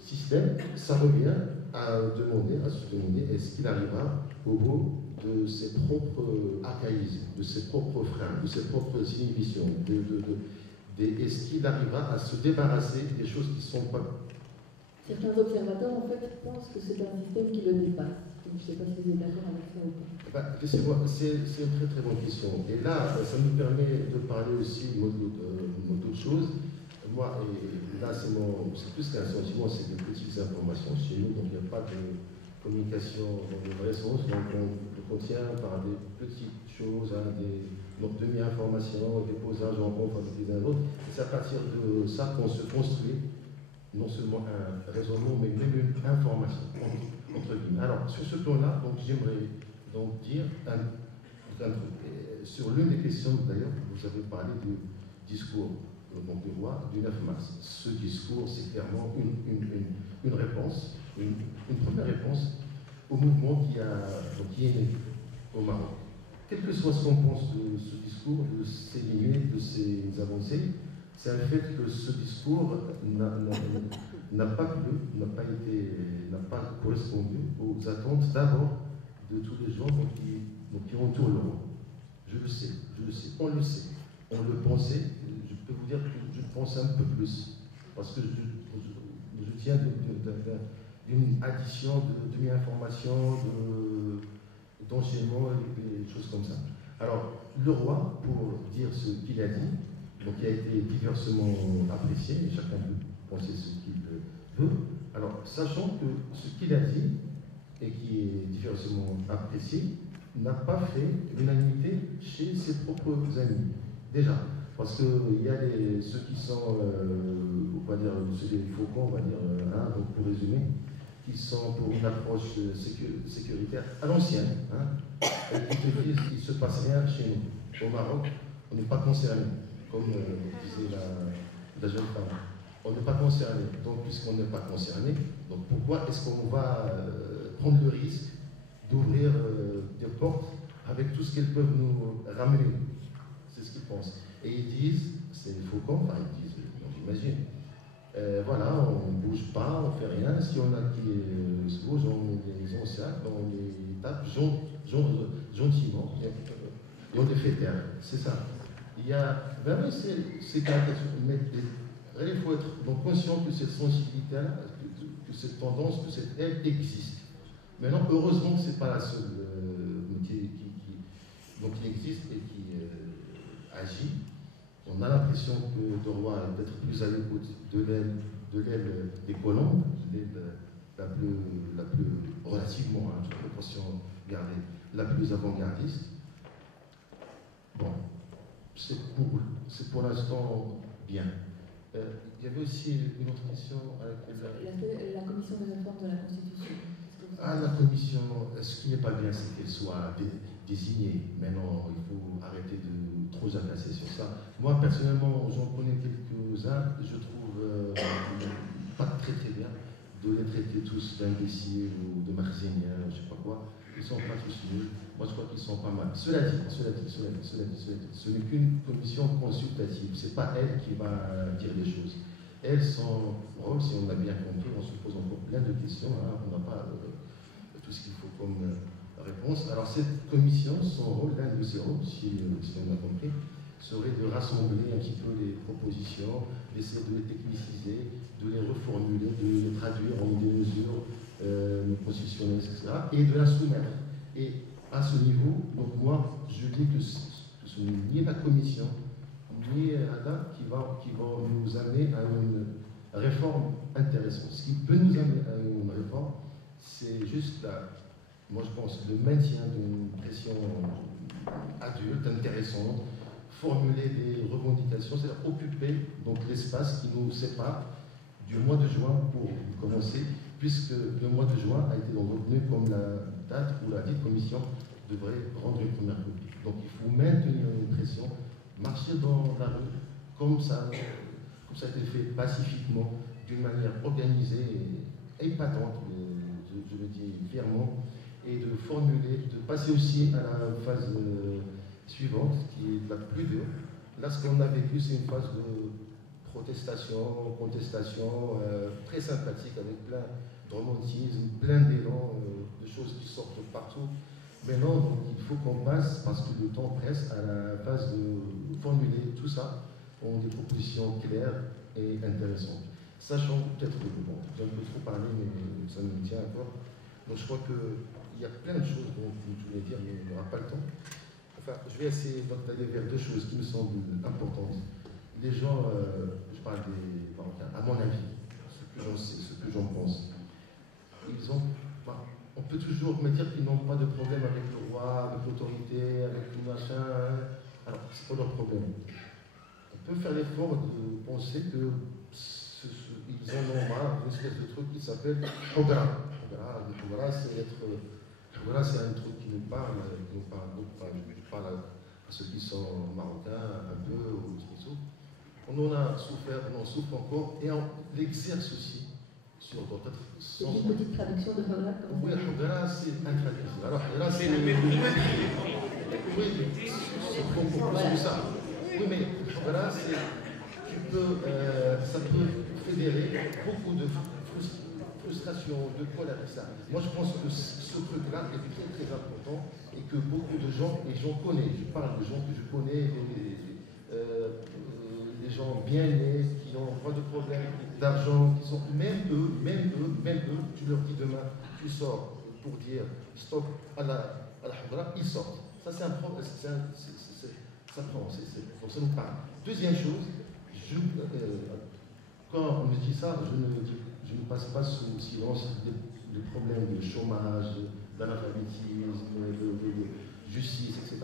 système, ça revient à se demander est-ce qu'il arrivera au bout de ses propres archaïsmes, de ses propres freins, de ses propres inhibitions, est-ce qu'il arrivera à se débarrasser des choses qui ne sont pas... Certains observateurs, en fait, pensent que c'est un système qui le dépasse. Donc, je ne sais pas si vous êtes d'accord avec ça ou pas. Laissez-moi, c'est une très très bonne question. Et là, ça nous permet de parler aussi d'autres choses. Moi, et là, c'est plus qu'un sentiment, c'est des petites informations chez nous, donc il n'y a pas de communication dans le vrai sens, donc on contient par des petites choses, donc demi-informations, des posages en rencontre avec les uns et les autres. Et c'est à partir de ça qu'on se construit non seulement un raisonnement, mais même une information, entre guillemets. Alors, sur ce plan-là, j'aimerais dire un truc. Sur l'une des questions, d'ailleurs, vous avez parlé du discours du roi du 9 mars. Ce discours, c'est clairement une réponse, une première réponse au mouvement qui est né au Maroc. Quel que soit ce qu'on pense de ce discours, de ses limites, de ses avancées, c'est un fait que ce discours n'a pas correspondu aux attentes d'abord de tous les gens qui entourent le roi. Je le sais, on le sait, on le pensait, je peux vous dire que je pense un peu plus, parce que je tiens d'une addition de demi-information, d'enchaînement et des choses comme ça. Alors, le roi, pour dire ce qu'il a dit, qui a été diversement apprécié, et chacun peut penser ce qu'il veut. Alors, sachant que ce qu'il a dit, et qui est diversement apprécié, n'a pas fait l'unanimité chez ses propres amis. Déjà, parce qu'il y a ceux qui sont, on va dire, des faucons, on va dire, donc pour résumer, qui sont pour une approche sécuritaire à l'ancienne, et qui te disent qu'il ne se passe rien chez nous. Au Maroc, on n'est pas concerné. Comme disait la jeune femme, on n'est pas concerné. Donc, puisqu'on n'est pas concerné, donc pourquoi est-ce qu'on va prendre le risque d'ouvrir des portes avec tout ce qu'elles peuvent nous ramener? C'est ce qu'ils pensent. Et ils disent, c'est les faucons, ils disent, j'imagine, voilà, on ne bouge pas, on ne fait rien. Si on a qui se bouge, on les encercle, on les tape gentiment, et on les fait taire. C'est ça. Il y a vraiment ces caractéristiques, mais il faut être donc conscient que cette sensibilité-là, que cette tendance, que cette haine existe. Maintenant, heureusement, ce n'est pas la seule qui existe et qui agit. On a l'impression que le roi est peut-être plus à l'écoute de l'aile des colombes, la plus relativement, toute proportion gardée, la plus avant-gardiste. Bon. C'est pour l'instant bien. Il y avait aussi une autre question à laquelle... La commission des réformes de la Constitution. La commission, ce qui n'est pas bien, c'est qu'elle soit désignée. Maintenant, il faut arrêter de trop s'aplacer sur ça. Moi, personnellement, j'en connais quelques-uns, je trouve pas très bien de les traiter tous d'imbéciles ou de marxéniens, je ne sais pas quoi. Ils ne sont pas tous nuls. Moi, je crois qu'ils sont pas mal. Cela dit, ce n'est qu'une commission consultative. Ce n'est pas elle qui va dire les choses. Elle, son rôle, si on l'a bien compris, on se pose encore plein de questions. On n'a pas tout ce qu'il faut comme réponse. Alors, cette commission, son rôle, l'un de ses rôles, si on a compris, serait de rassembler un petit peu les propositions, d'essayer de les techniciser, de les reformuler, de les traduire en des mesures constitutionnelles, etc., et de la soumettre. Et à ce niveau, donc moi, je dis que ce n'est ni la commission, ni Adam qui va nous amener à une réforme intéressante. Ce qui peut nous amener à une réforme, c'est juste, moi je pense, le maintien d'une pression adulte, intéressante, formuler des revendications, c'est-à-dire occuper donc l'espace qui nous sépare du mois de juin pour commencer, puisque le mois de juin a été donc retenu comme la date où la dite commission devrait rendre une première copie. Donc il faut maintenir une pression, marcher dans la rue, comme ça a été fait pacifiquement, d'une manière organisée et épatante, je le dis fièrement, et de formuler, de passer aussi à la phase suivante, qui est la plus dure. Là, ce qu'on a vécu, c'est une phase de protestation, contestation, très sympathique, avec plein de romantisme, plein d'élan, de choses qui sortent de partout. Maintenant, donc, il faut qu'on passe, parce que le temps presse, à la phase de formuler tout ça en des propositions claires et intéressantes. Sachant peut-être que, bon, j'ai un peu trop parlé, mais ça me tient à cœur. Donc je crois qu'il y a plein de choses dont je voulais dire, mais on n'aura pas le temps. Enfin, je vais essayer d'aller vers deux choses qui me semblent importantes. Les gens, je parle des Marocains, à mon avis, ce que j'en sais, ce que j'en pense, ils ont, on peut toujours me dire qu'ils n'ont pas de problème avec le roi, avec l'autorité, avec le machin. Alors, c'est pas leur problème. On peut faire l'effort de penser que ils en ont marre d'une espèce de truc qui s'appelle Hogara. Hogara, c'est un truc qui nous parle beaucoup. Je parle à ceux qui sont marocains, un peu, ou tout. On en a souffert, on en souffre encore, et on l'exerce aussi sur d'autres. C'est une petite traduction de Hogara. Oui, Hogara, c'est intraduisible. Alors, Hogara, c'est. Oui, c'est beaucoup plus que ça. Oui, mais Hogara, c'est. Ça peut fédérer beaucoup de frustration, de colère, et ça. Moi, je pense que ce truc-là est très, très important et que beaucoup de gens, et j'en connais, je parle de gens que je connais, les gens bien nés, qui n'ont pas de problème d'argent, qui sont, même eux, tu leur dis demain, tu sors pour dire stop à la Hogara, ils sortent. Ça, c'est un problème, ça prend, donc ça nous parle. Deuxième chose, quand on me dit ça, je ne passe pas sous silence les problèmes de chômage, d'analphabétisme, de justice, etc.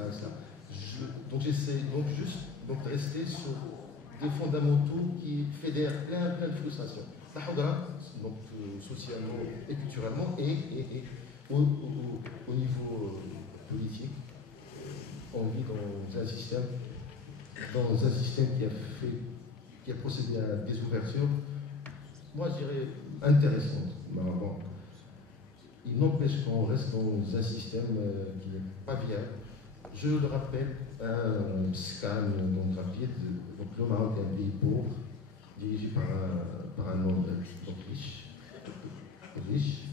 Donc j'essaie de rester sur des fondamentaux qui fédèrent plein de frustrations. La Hogara, donc socialement et culturellement, et au niveau politique, on vit dans un système qui a procédé à des ouvertures, moi je dirais intéressantes. Bon, il n'empêche qu'on reste dans un système qui n'est pas viable. Je le rappelle, un scan donc rapide, donc le Maroc est un pays pauvre, dirigé par un homme donc riche.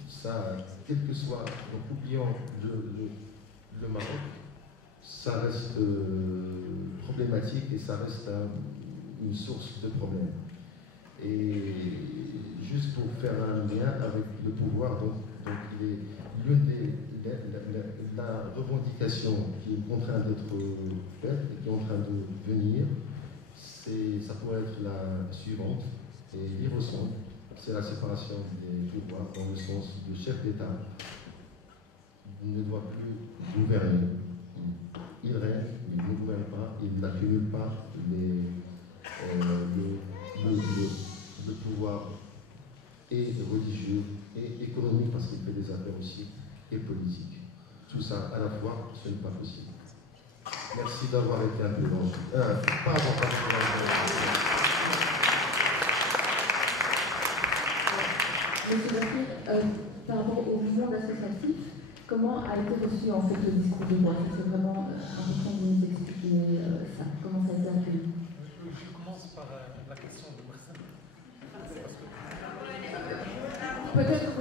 Ça, quel que soit, donc oublions le Maroc, ça reste problématique et ça reste une source de problèmes. Et juste pour faire un lien avec le pouvoir, donc la revendication qui est en train d'être faite et qui est en train de venir, ça pourrait être la suivante, et il ressemble, c'est la séparation des pouvoirs dans le sens de chef d'État. Il ne doit plus gouverner. Il règne, il ne gouverne pas, il n'accumule pas le pouvoir et religieux et économique parce qu'il fait des affaires aussi et politique. Tout ça à la fois, ce n'est pas possible. Merci d'avoir été un peu long. Monsieur Bafir, par rapport au monde associatif, comment a été reçu en fait le discours de moi? C'est vraiment important de nous expliquer ça. Comment ça a été accueilli? Je commence par la question de Marcel. Peut-être